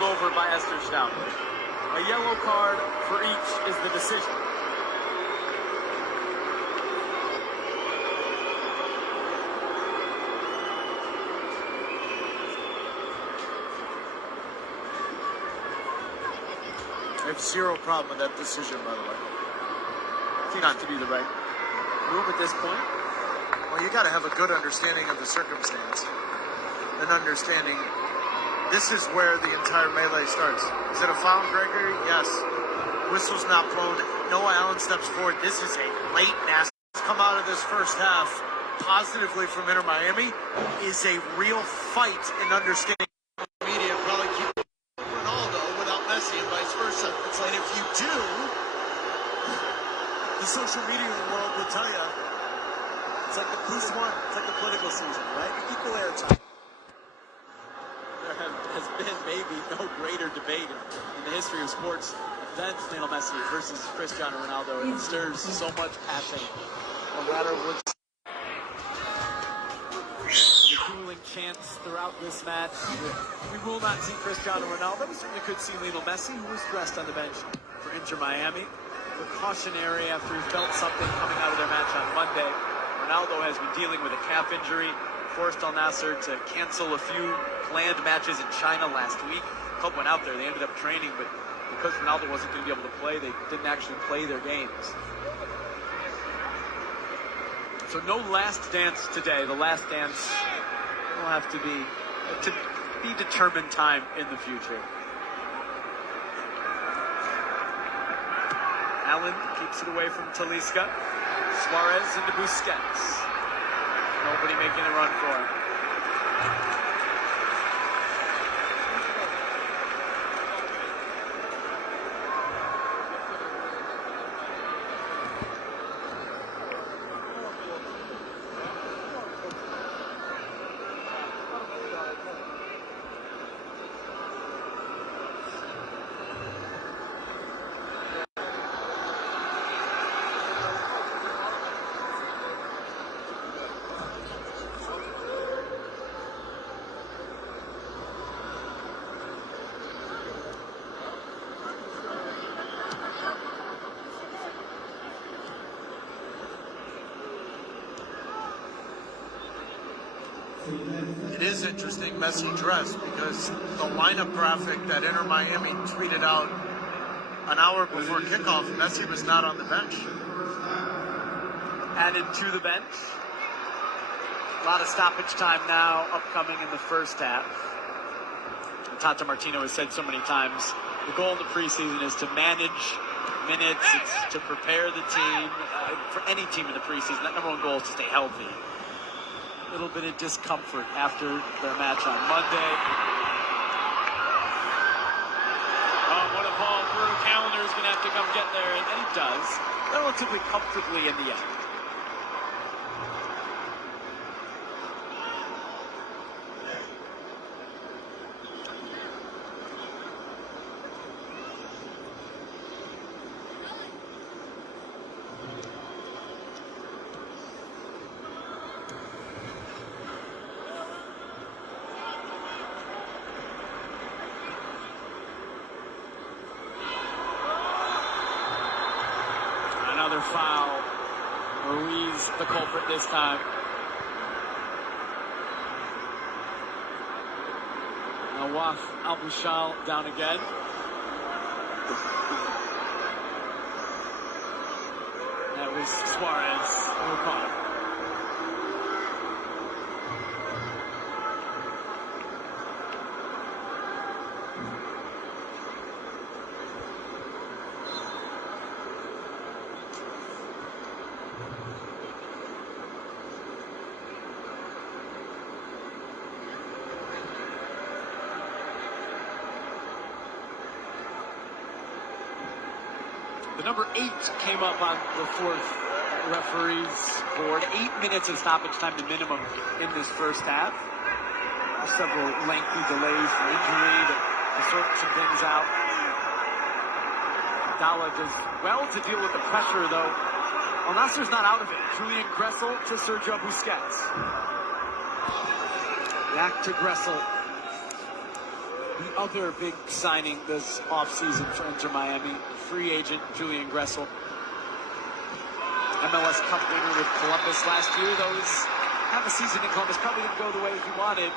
pulled over by Esther Staudt. A yellow card for each is the decision. I have zero problem with that decision, by the way. Seems to be the right move at this point. Well, you got to have a good understanding of the circumstance. An understanding. This is where the entire melee starts. Is it a foul, Gregory? Yes. Whistle's not blown. Noah Allen steps forward. This is a late nasser. Come out of this first half positively from Inter Miami is a real fight in understanding media. Probably keep Ronaldo without Messi and vice versa. It's like if you do, the social media world will tell you it's like the who's won. It's like the political season, right? Equal airtime. There has been maybe no greater debate in the history of sports than Lionel Messi versus Cristiano Ronaldo. It stirs so much passion, no matter what. The cooling chants throughout this match. We will not see Cristiano Ronaldo. We certainly could see Lionel Messi, who was dressed on the bench for Inter Miami. Precautionary after he felt something coming out of their match on Monday. Ronaldo has been dealing with a calf injury, forced Al Nasser to cancel a few planned matches in China last week. The club went out there, they ended up training, but because Ronaldo wasn't going to be able to play, they didn't actually play their games. So no last dance today. The last dance will have to be determined time in the future. Allen keeps it away from Talisca. Suarez into Busquets. Nobody making a run for him. It is interesting, Messi dressed, because the lineup graphic that Inter Miami tweeted out an hour before kickoff, Messi was not on the bench. Added to the bench. A lot of stoppage time now upcoming in the first half. Tata Martino has said so many times, the goal in the preseason is to manage minutes, it's to prepare the team. For any team in the preseason, that number one goal is to stay healthy. A little bit of discomfort after their match on Monday. What a ball through. Calendar's going to have to come get there, and he does. Relatively comfortably in the end. Another foul. Ruiz, the culprit this time. Nawaf Al-Bushal down again. That was Suarez. No caught. The number 8 came up on the fourth referee's board. 8 minutes of stoppage time, the minimum in this first half. Several lengthy delays for injury to sort some things out. Dalla does well to deal with the pressure, though. Al Nasser's not out of it. Julian Gressel to Sergio Busquets. Back to Gressel. The other big signing this offseason for Inter Miami, free agent Julian Gressel. MLS Cup winner with Columbus last year, though his half a season in Columbus probably didn't go the way he wanted,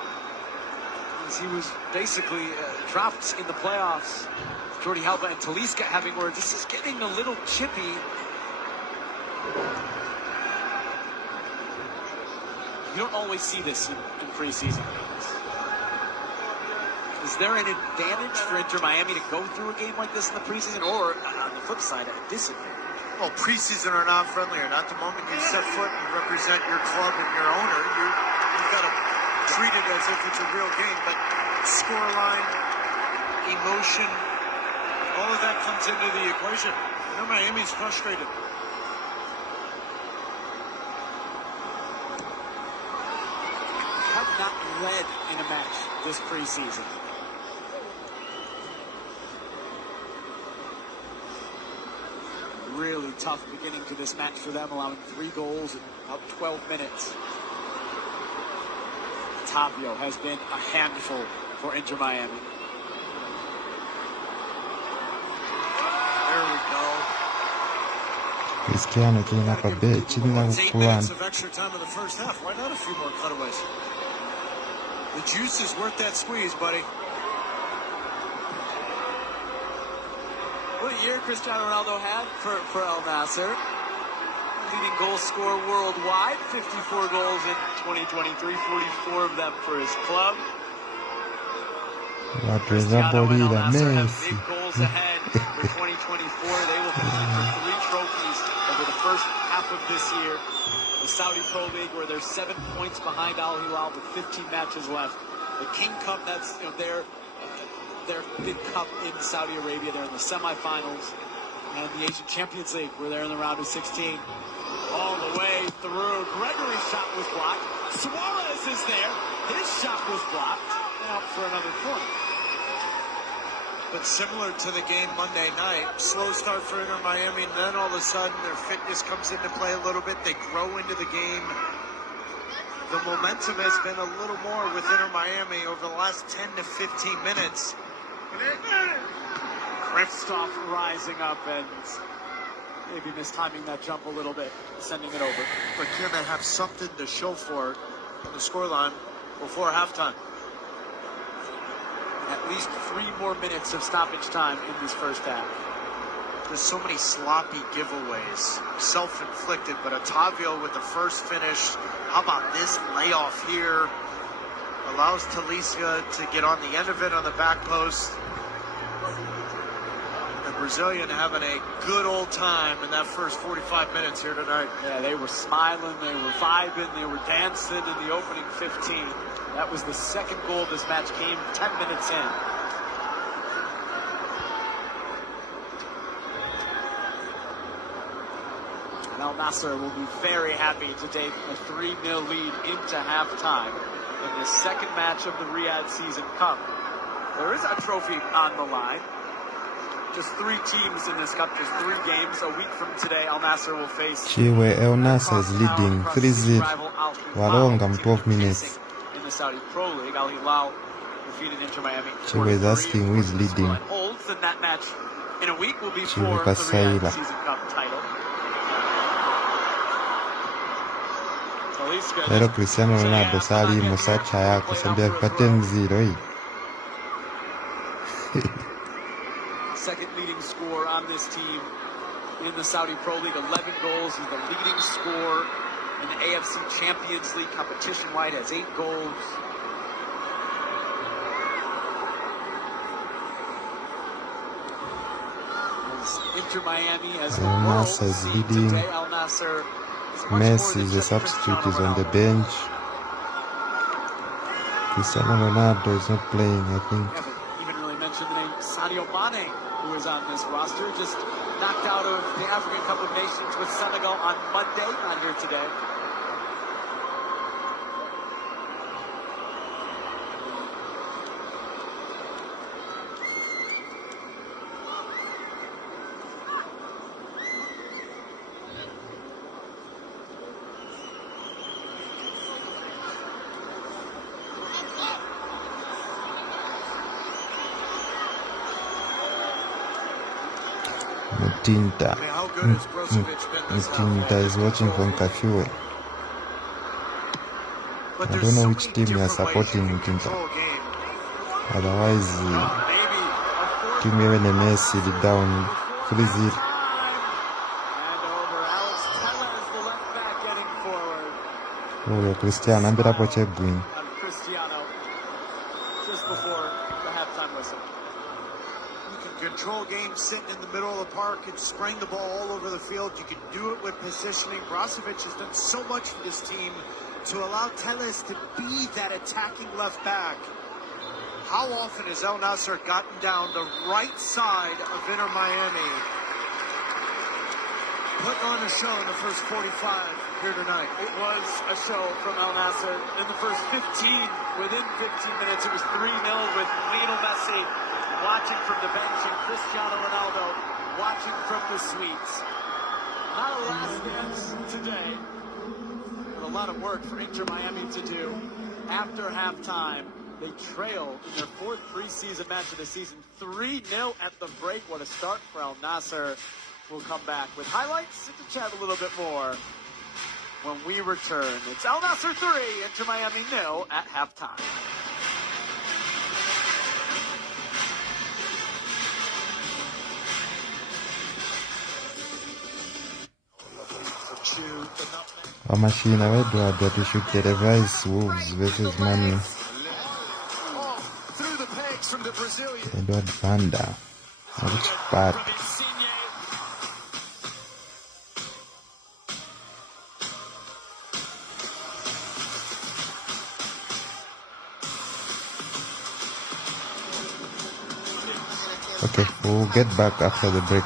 as he was basically dropped in the playoffs. Jordi Alba and Talisca having words. This is getting a little chippy. You don't always see this in preseason games. Is there an advantage for Inter Miami to go through a game like this in the preseason, or on the flip side, a disadvantage? Well, preseason or not friendly or not, the moment you set foot and represent your club and your owner, you've got to treat it as if it's a real game. But scoreline, emotion, all of that comes into the equation. You know, Miami's frustrated. Have not led in a match this preseason. Really tough beginning to this match for them, allowing 3 goals in about 12 minutes. Tapio has been a handful for Inter Miami. There we go. Cristiano tiene una It's 8 minutes kubwan. of extra time in the first half. Why not a few more cutaways? The juice is worth that squeeze, buddy. What a year Cristiano Ronaldo had for Al Nasser. Leading goal scorer worldwide, 54 goals in 2023, 44 of them for his club. La presa Cristiano and Al bolida, Nasser have Messi. big goals ahead for 2024. They will compete for 3 trophies over the first half of this year. The Saudi Pro League, where they're 7 points behind Al Hilal with 15 matches left. The King Cup, that's their big cup in Saudi Arabia. They're in the semifinals. And the Asian Champions League, where they're in the round of 16. All the way through. Gregory's shot was blocked. Suarez is there. His shot was blocked. Out for another point. But similar to the game Monday night, slow start for Inter Miami, and then all of a sudden their fitness comes into play a little bit. They grow into the game. The momentum has been a little more with Inter Miami over the last 10 to 15 minutes. Kristoff rising up and maybe mistiming that jump a little bit, sending it over. But can they have something to show for it on the scoreline before halftime? At least 3 more minutes of stoppage time in this first half. There's so many sloppy giveaways, self-inflicted, but Otavio with the first finish. How about this layoff here? Allows Talisca to get on the end of it on the back post. The Brazilian having a good old time in that first 45 minutes here tonight. Yeah, they were smiling, they were vibing, they were dancing in the opening 15. That was the second goal of this match, came 10 minutes in. And Al Nasser will be very happy to take a 3-0 lead into halftime in the second match of the Riyadh Season Cup. There is a trophy on the line. Just 3 teams in this cup, just 3 games. A week from today, Al Nasser will face Chiwe El Nasser is leading 3-0. Walonga in 12 minutes. In the Saudi Pro League, Al Hilal defeated Inter Miami. Chiwe is asking who is leading. Holds, and that match in a week will be for Chiwe the Kasaila. Riyadh Season Cup title. Lero Cristiano Ronaldo sali musacha yako sambia vipate mziro hii. Second leading scorer on this team in the Saudi Pro League, 11 goals. He's the leading scorer in the AFC Champions League competition-wide, has 8 goals. As Inter Miami, as the Al world Nasser is sees leading. today, Al Nasser is much more Messi than is a just substitute, Cristiano is on the Ronaldo. bench. Cristiano Ronaldo is not playing, I think. We haven't even really mentioned the name Sadio Mane, who is on this roster. Just knocked out of the African Cup of Nations with Senegal on Monday, not here today. Mutinta. I mean, how good has Brozovic been this half? Mutinta is watching from Kafue. But I there's don't know so which many team you are different ways supporting, you can Mutinta. control a game. Otherwise, Maybe a fourth team even the Messi down 3-0. and over. Alex Tellez, the left back, getting forward. Oh, Cristiano, ambira hapo Chebwin. Out of Cristiano just before the halftime whistle. You can control games sitting in the middle of the park and spraying the ball all over the field. You can do it with positioning. Brozovic has done so much for this team to allow Tellez to be that attacking left back. How often has El Nasser gotten down the right side of Inter Miami? Putting on a show in the first 45 here tonight. It was a show from El Nasser. In the first 15, within 15 minutes, it was 3-0 with Lionel Messi watching from the bench and Cristiano Ronaldo watching from the suites. Not a last dance today, but a lot of work for Inter Miami to do. After halftime, they trail in their fourth preseason match of the season, 3-0 at the break. What a start for El Nasser. We'll come back with highlights and to chat a little bit more when we return. It's El Nasser 3, Inter Miami 0 at halftime. Amashina, where do I get to shoot televise Wolves versus Manu? Through the pegs from the Brazilian. Edward Banda. Which part? Okay, we'll get back after the break.